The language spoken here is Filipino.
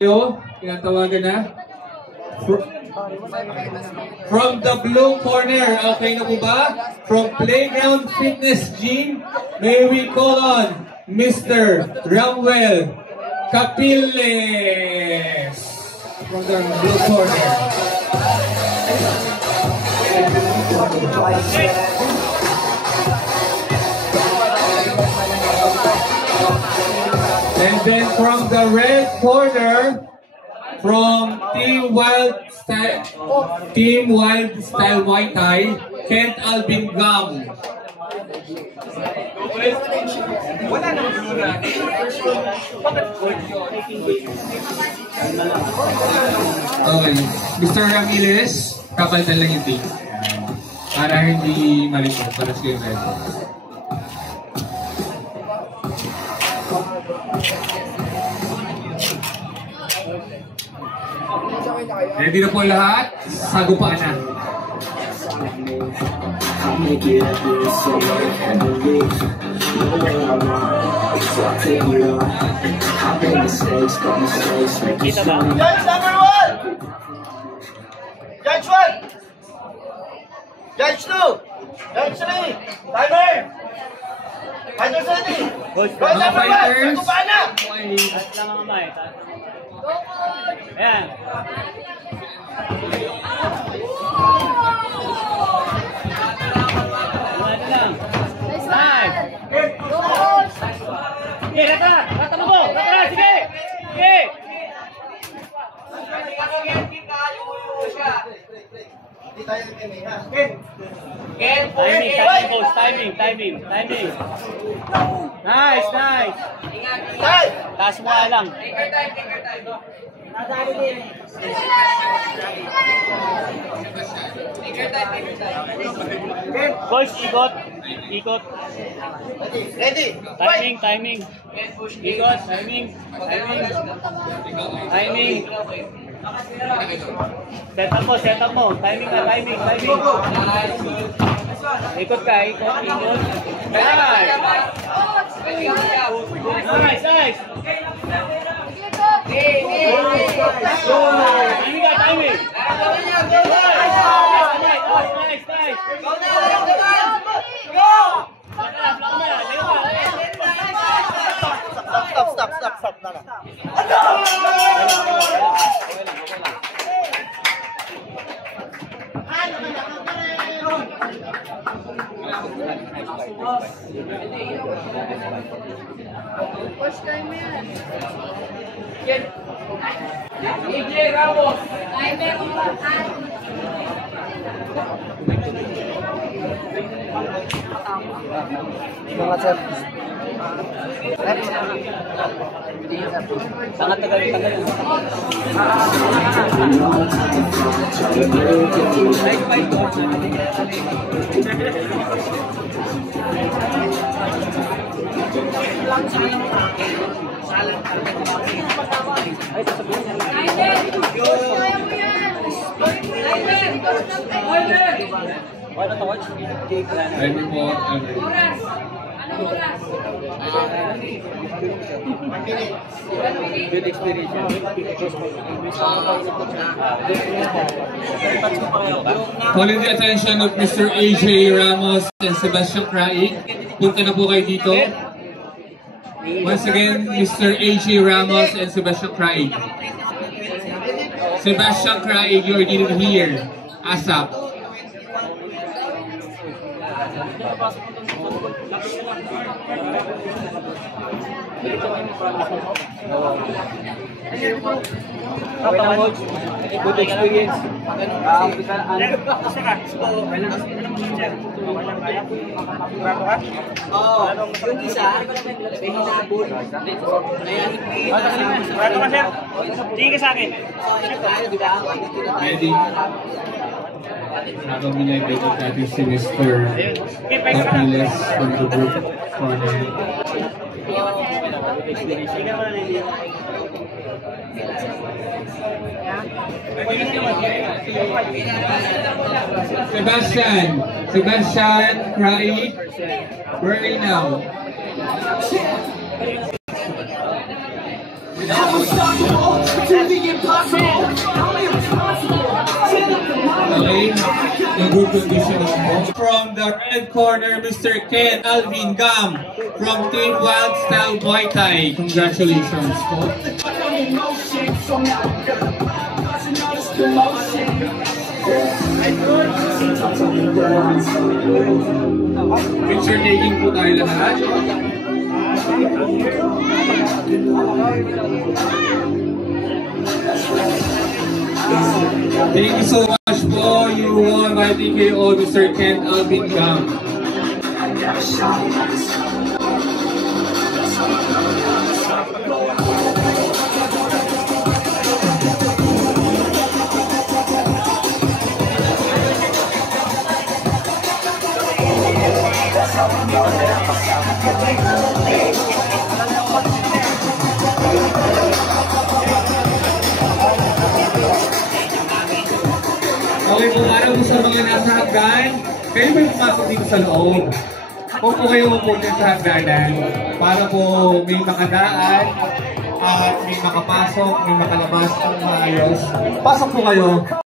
Tinatawagan na. From the blue corner, okay na po ba? From Playground Fitness Gym, may we call on Mr. Ramwell Capiles from the blue corner. And then from the red corner, from Team Wild Style Muay Thai, Kent Alvin Gam. Okay, Mr. Ramirez, kapalitan lang yung team. Para hindi malito, para sa yung red. Ready na po lahat? Sagupaan na. Kita ba? Judge number 1! Judge 1! Judge 2! Judge 3! Timer! Fighters ready! Judge number 1! Sagupaan na! Taas lang ang kamay. Ayan. Ano lang. Nice. Sige, rata. Rata mo po. Rata. Sige. Sige. Hindi tayo nagkemay ha. Timing, coach. Timing. Nice. Taas mo lang. Coach, ikot. Ready. Timing. Ikot, timing. Set up mo. Timing. Ikot ka. Nice. Timing. Stop. Push kayo yan. AJ Ramos. Ay, meron ba? Mga sir. Sangat tagal. Good experience. Calling the attention of Mr. AJ Ramos and Sebastian Craig. Punta na po kayo dito. Once again, Mr. AJ Ramos and Sebastian Craig. Sebastian Craig, you are needed here. ASAP. Good experience. Yung isa, may hinabol. Kaya hindi. Tingin ka sa akin. Ready? Nakabinay ko natin si Mr. Capiles from the group corner. Sebastian Craig, where are you now? I'm unstoppable, good condition po. From the red corner, Mr. Ken Alvin Gam from Team Wild Style Muay Thai. Congratulations po. Picture taking po tayo lahat. Thank you so much po. You won by TKO, Mr. Ken Alvin Gam. Okay po, para po sa mga nasa hagdan, kayo may pumasok dito sa loob. Huwag po kayo pupunta sa hagdanan para po may makadaan at may makapasok, may makalabas ng maayos. Pasok po kayo.